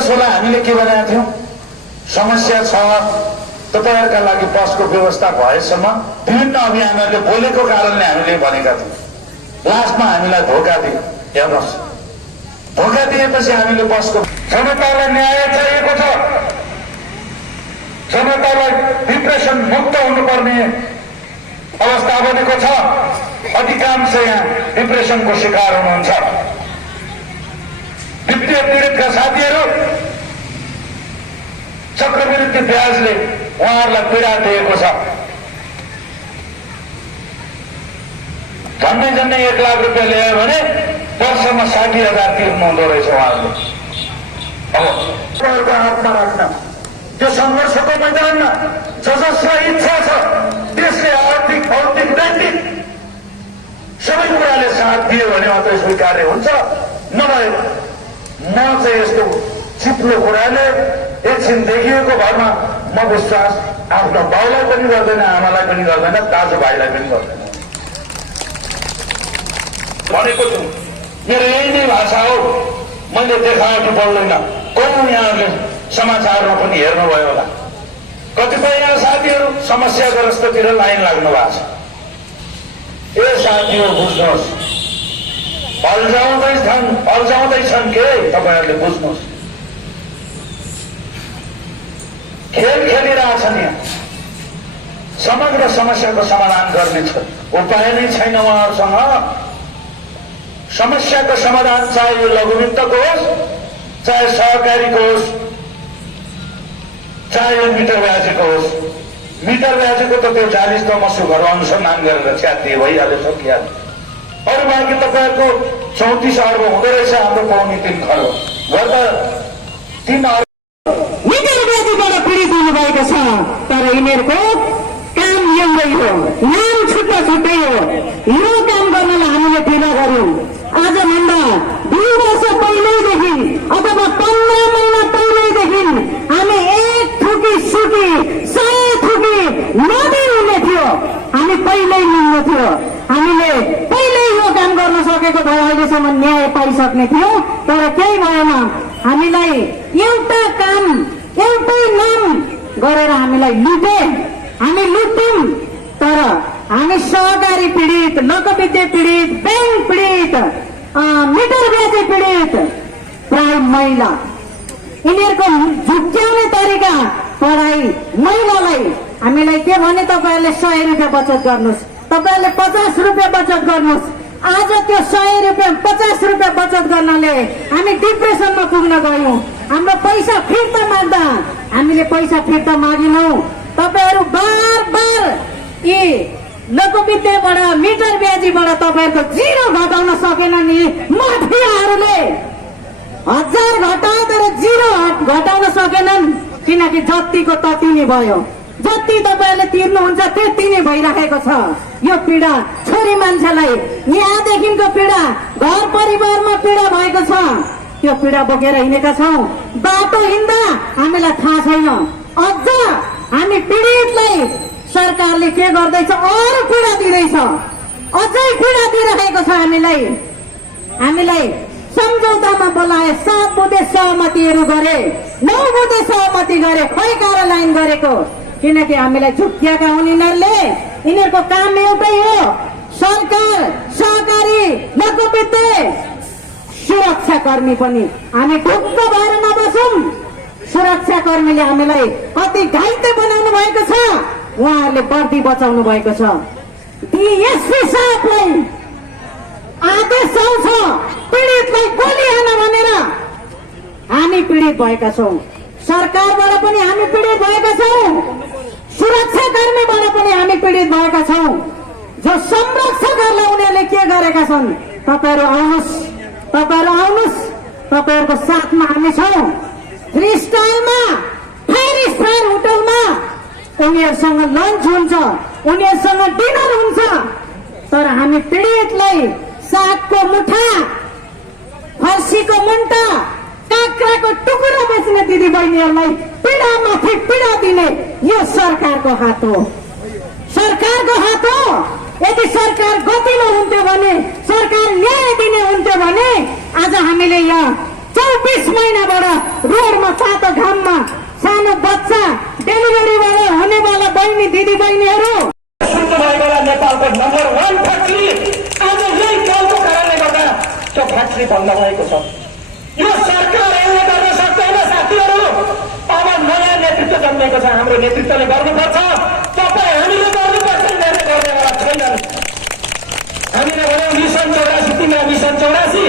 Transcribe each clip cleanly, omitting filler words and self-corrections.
त्यसलाई हामीले के भनेका थियौं, समस्या छ तपाईहरुका लागि बसको व्यवस्था भएसम्म विभिन्न अभियानहरूले बोलेको कारणले हामीले भनेका थियौं। लास्टमा हामीलाई धोका दियो। हेर्नुहोस्, धोका दिएपछि हामीले बसको जनतालाई न्याय चाहिएको छ, जनतालाई डिप्रेसन मुक्त हुनुपर्ने अवस्था बनेको छ। अधिकांश यहाँ डिप्रेसनको शिकार हुनुहुन्छ। वित्तीय पीडितका साथीहरू चक्रवृद्धि ब्याजले उहाँहरूलाई पीडा दिएको छ। झन्डै 1 लाख रुपियाँ ल्यायो भने वर्षमा 60,000 तिर्नु हुँदो रहेछ उहाँहरूले। अब उहाँहरूको हातमा राख्न त्यो सङ्घर्षको मैदानमा जसलाई इच्छा छ त्यसले आर्थिक भौतिक नैतिक सबै कुराले साथ दियो भने मात्रै स्वीकार्य हुन्छ। नभए म चाहिँ यस्तो चिप्लो कुराले एकछिन देखिएको भरमा म विश्वास आफ्नो बाउलाई पनि गर्दैन, आमालाई पनि गर्दैन, दाजुभाइलाई पनि गर्दैन भनेको छु। मेरो यही नै भाषा हो। मैले देखावटी बोल्दैन। कौन यहाँले समाचारमा पनि हेर्नुभयो होला, कतिपय यहाँ साथीहरू समस्याग्रस्ततिर लाइन लाग्नु भएको छ। ए साथीहरू बुझ्नुहोस्, अल्झाउँदैछन् के तपाईहरूले बुझ्नुहोस्। खेल खेलिरहेछन् यहाँ। समग्र समस्याको समाधान गर्ने उपाय नै छैन उहाँहरूसँग। समस्याको समाधान चाहे यो लघुवित्तको होस्, चाहे सहकारीको होस्, चाहे यो मिटर ब्याजीको होस्। मिटर ब्याजीको त त्यो 40 तम सुगर अनुसन्धान गरेर च्यातिए भइहाल्यो, सकिहाल्यो। अरू बाँकी तपाईँहरूको 34 अर्ब हुँदो रहेछ, हाम्रो पाउने 3 खर्ब गर्दा 3 अर्ब मिटर ब्याजीबाट पीडित हुनुभएको छ। तर यिनीहरूको काम एउटै हो, नाम छुट्टा छुट्टै हो। यो काम गर्नलाई हामीले ढिला गर्यौं। आजभन्दा 2 वर्ष पहिल्यैदेखि अथवा 15 महिना पहिल्यैदेखि हामी 1 थुकी सुकी 100 थुकी नदी हुने थियो। हामी पहिल्यै मिल्ने थियो। हामीले पहिल्यै यो काम गर्न सकेको भए अहिलेसम्म न्याय पाइसक्ने थियो। तर केही भएन। हामीलाई एउटा काम एउटै नाम गरेर हामीलाई लुटे। हामी लुट्यौं। तर हामी सहकारी पीडित, लोकविद्या पीडित, बैंक पीडित, मिटर ब्याजी पीडित, प्राय महिला, यिनीहरूको झुक्क्याउने तरिका पढाइ महिलालाई हामीलाई के भने तपाईँहरूले 100 रुपियाँ बचत गर्नुहोस्, तपाईँहरूले 50 रुपियाँ बचत गर्नुहोस्। आज त्यो 100 रुपियाँ 50 रुपियाँ बचत गर्नाले हामी डिप्रेसनमा पुग्न गयौं। हाम्रो पैसा फिर्ता माग्दा हामीले पैसा फिर्ता मागेनौं। तपाईँहरू बार बार यी लोकविद्याबाट मिटर ब्याजीबाट तपाईँहरूको 0 घटाउन सकेन नि माफियाहरूले। 1000 घटाए तर 0 घटाउन सकेनन्। किनकि जतिको तति नै भयो। जति तपाईँहरूले तिर्नुहुन्छ त्यति नै भइराखेको छ। यो पीडा छोरी मान्छेलाई यहाँदेखिको पीडा घर परिवारमा पीडा भएको छ। त्यो पीडा बोकेर हिँडेका छौं। बाटो हिँड्दा हामीलाई थाहा छैन। अझ हामी पीडितलाई सरकारले के गर्दैछ, अरू पीडा दिँदैछ, अझै पीडा दिइरहेको छ। हामीलाई सम्झौतामा बोलाए 7 बुँदे सहमतिहरू गरे, 9 बुँदे सहमति गरे, खै कार्यान्वयन गरेको। किनकि हामीलाई झुक्क्याएका हुन् यिनीहरूले। यिनीहरूको काम एउटै हो, सरकार, सहकारी, लोकविद्या, सुरक्षाकर्मी पनि। हामी ढुक्क भएर नबसौँ। सुरक्षाकर्मीले हामीलाई कति घाइते बनाउनु भएको छ। उहाँहरूले वर्दी बचाउनु भएको छ। डीएसपी साहबलाई आदेश आउँछ पीडितलाई गोली हान भनेर। हामी पीडित भएका छौं। सरकारबाट पनि हामी पीडित भएका छौं। सुरक्षाकर्मीबाट पनि हामी पीडित भएका छौं। जो संरक्षकहरूलाई उनीहरूले के गरेका छन्, तपाईहरू आउनुहोस्, तपाईहरूको साथमा हामी छौं। क्रिस्टलमा, 5 स्टार होटलमा उनीहरूसँग लन्च हुन्छ, उनीहरूसँग डिनर हुन्छ। तर हामी पीडितलाई सागको मुठा, फर्सीको मुन्टा, काँक्राको टुक्रा बेच्ने दिदी बहिनीहरूलाई पीडामाथि पीडा दिने यो सरकारको हात हो। सरकारको हात हो। यदि सरकार गतिलो हुन्थ्यो भने, सरकार न्याय दिने हुन्थ्यो भने आज हामीले यहाँ 24 महिना यहाँबाट रोडमा तातो घाममा सानो बच्चा डेलिभरीबाट हुनेवाला बहिनी दिदी बहिनीहरू सुन्नुभएकोला नेपालको नम्बर 1 फ्याक्ट्री आज यही कलको कारणले गर्दा त्यो फ्याक्ट्री बन्द भएको छ। यो सरकार यसले गर्न सक्दैन साथीहरू। अब नयाँ नेतृत्व जन्मेको छ, हाम्रो नेतृत्वले गर्नुपर्छ। तपाईँ हामीले गर्नुपर्छ, यिनीहरूले गर्नेवाला छैनन्। हामीले भन्यौँ मिसन 84, तिम्रो मिसन 84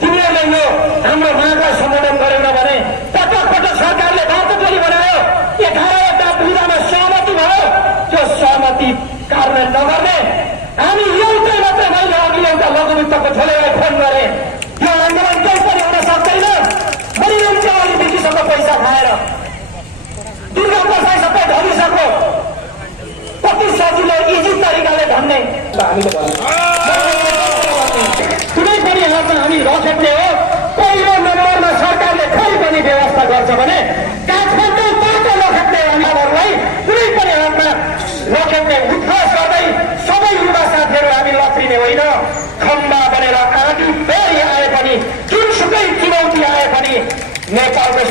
तिमीहरूले यो हाम्रो मागलाई सम्बोधन गरेन भने पटक पटक सरकारले बाटोटोली बनायो, 11वटा बुदामा सहमति भयो। त्यो सहमति कार्यान्वयन नगर्ने हामी एउटै मात्रै मैले अघि एउटा लघुवित्तको ठोलेलाई फोन गरे, यो आन्दोलन केही पनि हुन सक्दैन, मरिरहन्छ अलिकतिसम्म पैसा खाएर, दुर्गा बसाइ सबै ढलिसक्यो, कति सजिलो इजी तरिकाले धन्ने हामीले कुनै पनि हालमा हामी रखेट्ने हो। पहिलो नम्बरमा सरकारले फेरि पनि व्यवस्था गर्छ भने काठमाडौँबाट रखेट्ने हामीहरूलाई कुनै पनि हालमा रखेट्ने उद्घोष गर्दै सबै युवा साथीहरू हामी लत्रिने होइन। खम्बा बनेर आँधी फेरि आए पनि जुनसुकै चुनौती आए पनि नेपालको